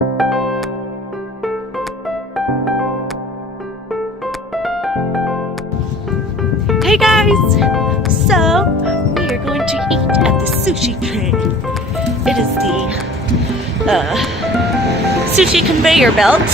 Hey guys! So, we are going to eat at the Sushi Train. It is the sushi conveyor belt.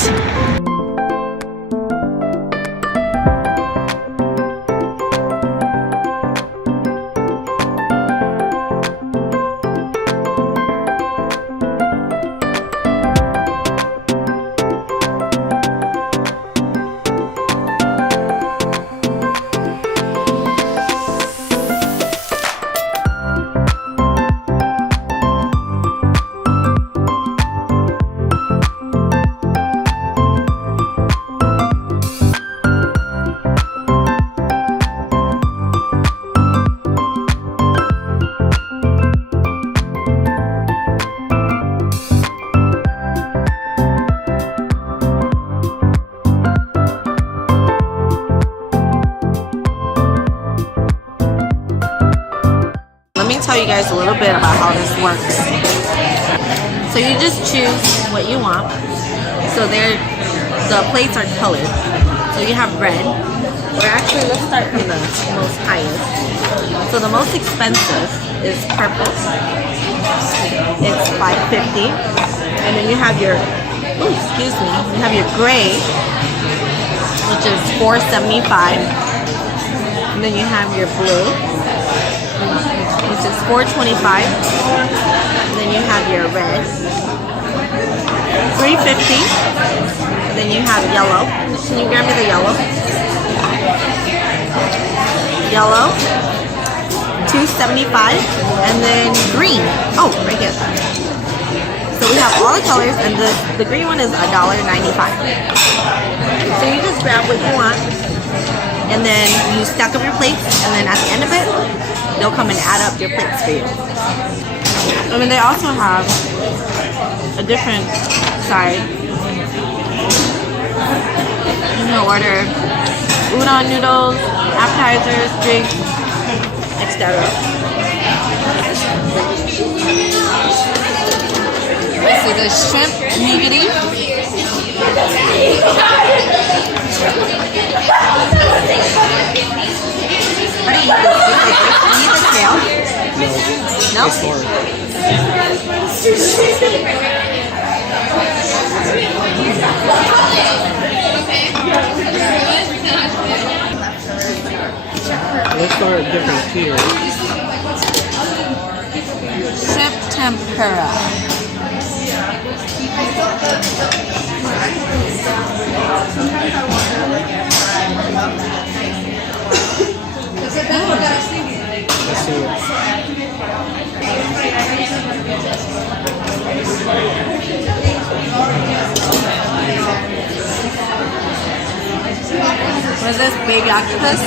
Let me tell you guys a little bit about how this works. So you just choose what you want. So the plates are colored. So you have red. Or actually, let's start from the most highest. So the most expensive is purple. It's $5.50. And then you have your, you have your gray, which is $4.75. And then you have your blue, which is $4.25. And then you have your red, $3.50. And then you have yellow. Can you grab me the yellow? Yellow, $2.75. And then green. Oh, right here. So we have all the colors, and the green one is $1.95. So you just grab what you want, and then you stack up your plates, and then at the end of it, they'll come and add up your plates for you. I mean, they also have a different side. You can order udon noodles, appetizers, drinks, etc. So the shrimp nigiri. What do you eat the tail? No? Let's start at different tiers. Shrimp tempura. Let's see it. What is this, big octopus?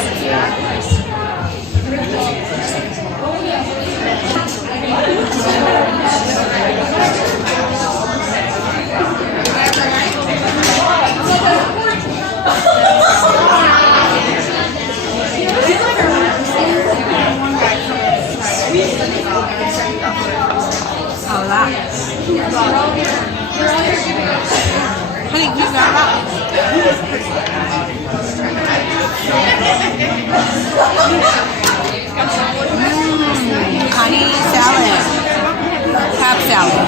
Oh, that. Honey, can you grab that? Honey salad. Crab salad.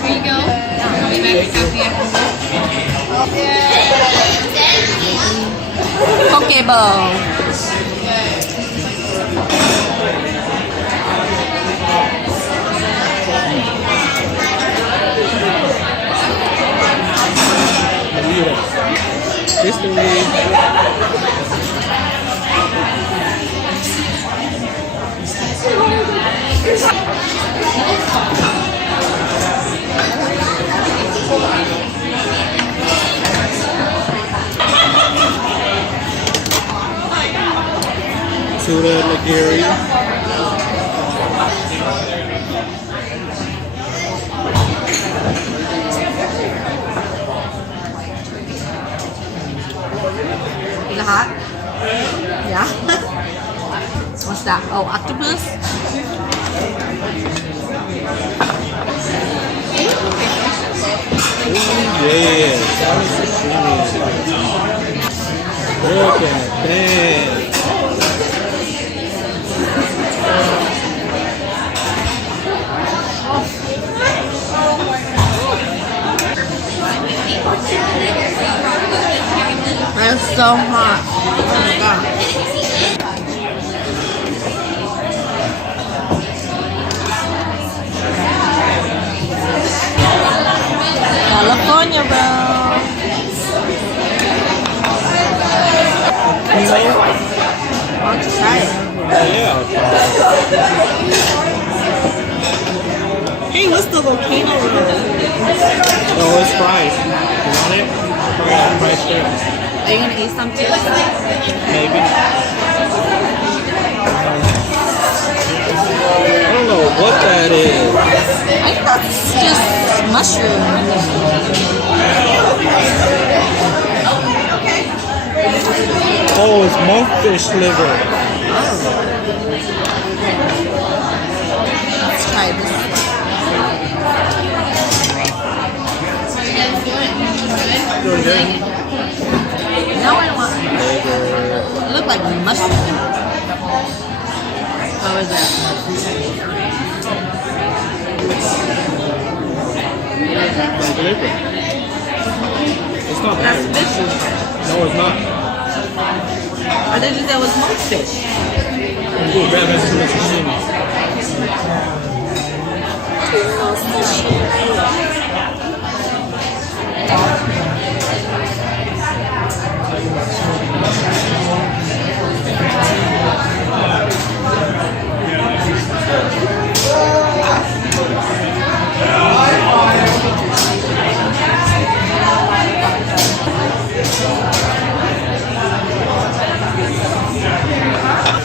Here you go. I'll be back with coffee after. Poke bowl. History. Tuna nigiri. Is it hot? Yeah. What's that? Oh, octopus? Yeah, salmon sashimi. Look at that. It's so hot. Oh my god. California roll. I'll just try it. Yeah, I'll try it. Hey, what's the volcano roll? Oh, it's fried. You want it? Fried shrimp. Are you gonna eat some too? Maybe. I don't know what that is. I think that's just mushroom. Oh, it's monkfish liver. Let's try this. Doing good. No, I don't want it. Look like mushroom. What was that? Like liver. It's not That's bad. fishy. No, it's not. I thought you said it was monkfish. Ooh, grab that to the sashimi.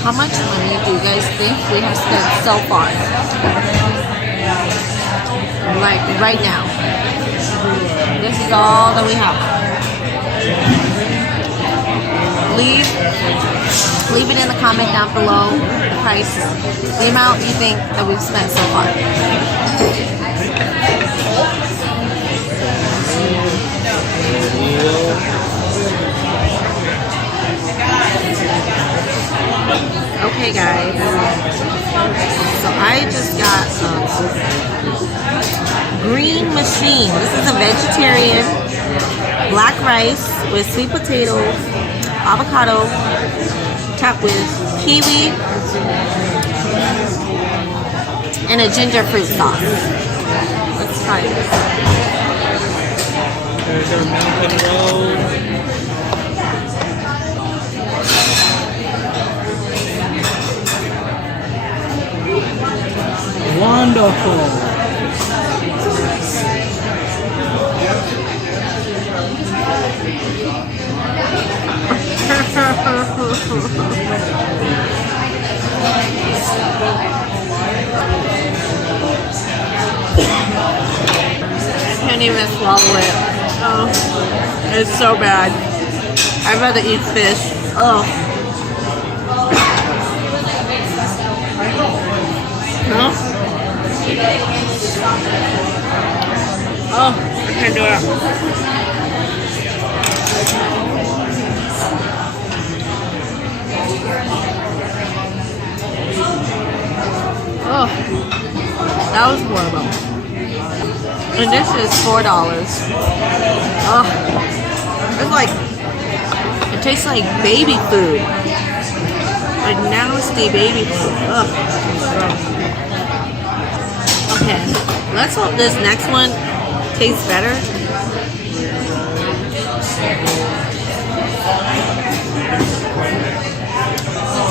How much money do you guys think we have spent so far? Like right now. This is all that we have. Leave it in the comment down below the price, the amount you think that we've spent so far. Okay guys, so I just got green machine. This is a vegetarian black rice with sweet potatoes, avocado, topped with kiwi, and a ginger fruit sauce. Let's try this. There's our mountain roll. Wonderful. I can't even swallow it. Oh, it's so bad. I'd rather eat fish. Oh. No? Oh, I can't do it. Oh, that was horrible. And this is $4. Oh, it's like, it tastes like baby food. Like nasty baby food. Ugh. Okay, let's hope this next one tastes better.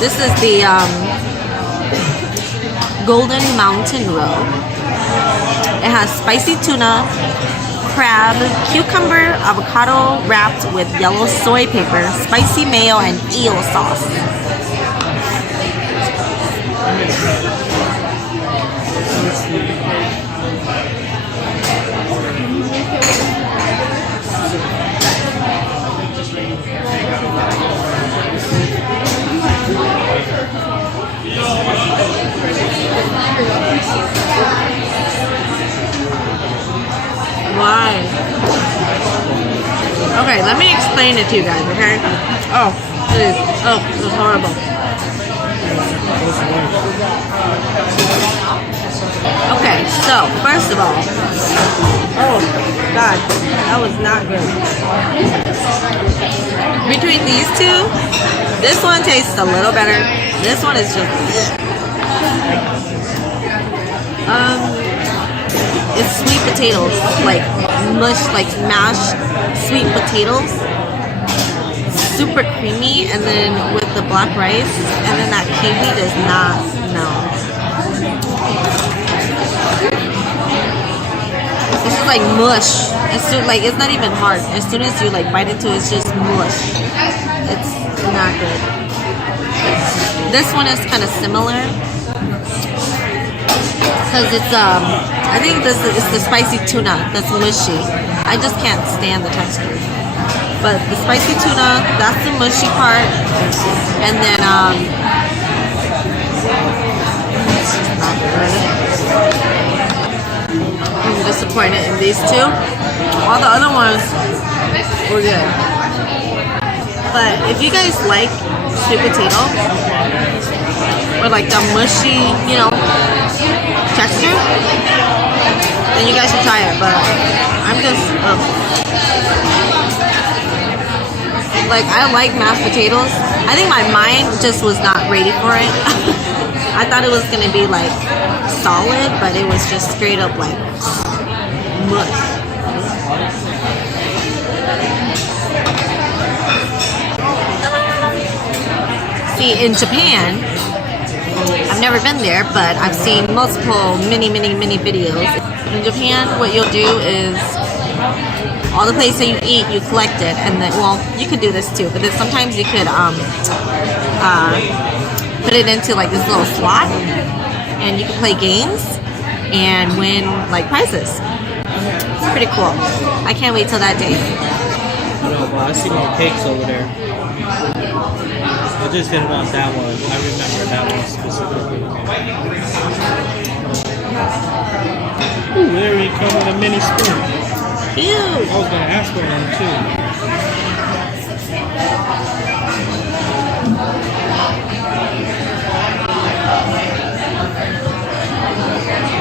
This is the Golden Mountain Roll. It has spicy tuna, crab, cucumber, avocado wrapped with yellow soy paper, spicy mayo, and eel sauce. Okay, let me explain it to you guys, okay? Oh, this is horrible. Okay, so first of all, oh god, that was not good. Between these two, this one tastes a little better. This one is just it's sweet potatoes, like mush, like mashed sweet potatoes, super creamy, and then with the black rice, and then that kiwi does not, no. This is like mush. It's not even hard. As soon as you like bite into it, it's just mush. It's not good. This one is kind of similar because it's I think this is the spicy tuna that's mushy. I just can't stand the texture. But the spicy tuna, that's the mushy part, and then it's just not good. I'm disappointed in these two. All the other ones were good. But if you guys like sweet potato or like the mushy, you know, texture, then you guys should try it. But I'm just like, I like mashed potatoes. I think my mind just was not ready for it. I thought it was gonna be like solid, but it was just straight up like mush. See, in Japan, I've never been there, but I've seen multiple many videos. In Japan, what you'll do is all the places that you eat, you collect it, and then, well, you could do this too, but then sometimes you could put it into like this little slot, and you can play games and win like prizes. It's pretty cool. I can't wait till that day. No, but I see more cakes over there. I just didn't want that one. I remember that one specifically. Ooh, there he comes with a mini spoon. Ew! I was gonna ask for one too.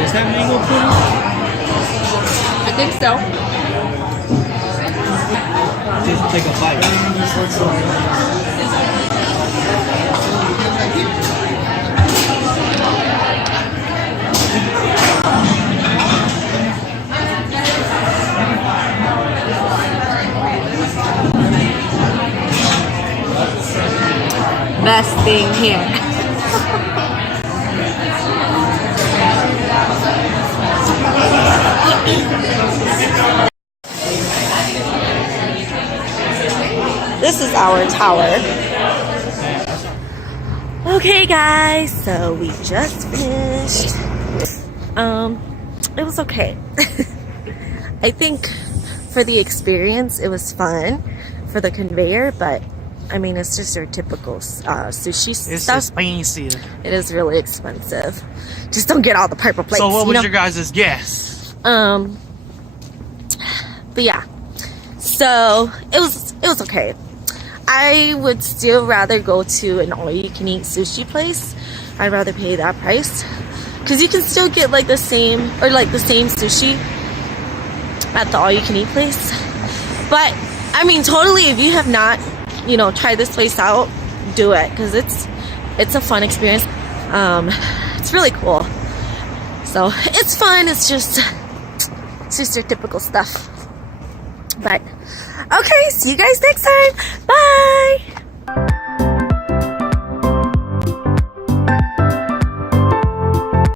Is that mango pudding? I think so. Just take a bite. Best thing here. This is our tower. Okay guys, so we just finished. It was okay. I think for the experience it was fun for the conveyor, but I mean it's just your typical sushi stuff. It's expensive. It is really expensive. Just don't get all the purple plates. So what was you know? your guys' guess? But yeah, so it was okay. I would still rather go to an all-you-can-eat sushi place. I'd rather pay that price because you can still get like the same sushi at the all-you-can-eat place. But I mean, totally, if you have not, you know, tried this place out, do it because it's a fun experience. It's really cool. So it's fun. It's just your typical stuff. But okay, see you guys next time. Bye.